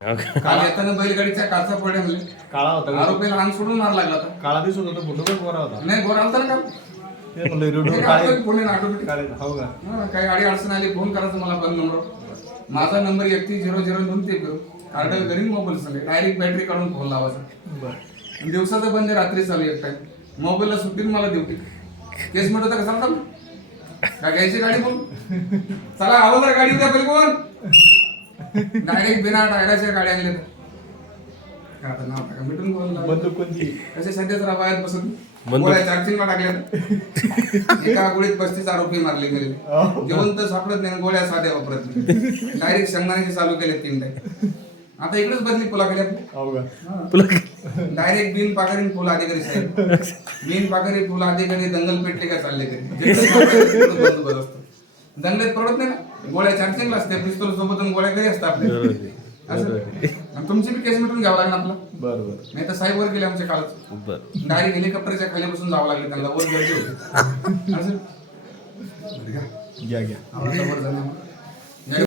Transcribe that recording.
काल येताना बैलगाडीच्या काचा पडल्या म्हणजे काळा होता आरोपीला अंग सोडून मार लागला होता. काळा दिसत होता फोटो गोरा होता. नाही गोरा आलता ना का ते म्हणलं रेडिओ फोन ऑटोमॅटिक काळे हो का काही गाडी अडचण आली फोन करायचं मला बंद नंबर. माझा नंबर 310002 ते कार्डल घरी मोबाईल सांगे डायरेक्ट बॅटरी काढून फोन लावायचा. दिवसाचं बंद रात्री चालू एक टाइम मोबाईलला सुट्टी मला ड्युटी केस म्हणत होता कसा का घ्यायची गाडी बोल चला आवाज गाडी उद्या पहिले कोण डायरेक्ट बिना टायराच्या गाडी आणल्या आता नाव टाका मिटून बोलला बंदूक कोणती कसे सध्याच राबायत बसून गोळ्या चार्जिंगला टाकल्या एका गोळीत 35 आरोपी मारले गेले जेवण तर सापडत नाही गोळ्या साध्या वापरत नाही डायरेक्ट शेंगदाण्याचे चालू केले 3 टाइम आता इकडेच बदली पुलाकडे डायरेक्ट बिन पाकरी फुल अधिकारी साहेब बिन पाकरी फुल अधिकारी दंगल पेटले का चालले तरी दंगलीत पडत नाही ना गोळ्या चार्जिंगला असते पिस्तूल सोबत गोळ्या घरी असतात आपल्या असं तुमची बी केस मिटून घ्यावं लागणार आपला बरोबर नाही तर साहेब वर गेले आमच्या कालच डायरेक्ट हेलिकॉप्टरच्या खाली बसून जावं लागले त्यांना वर गर्दी होती असं घ्या वर जाणार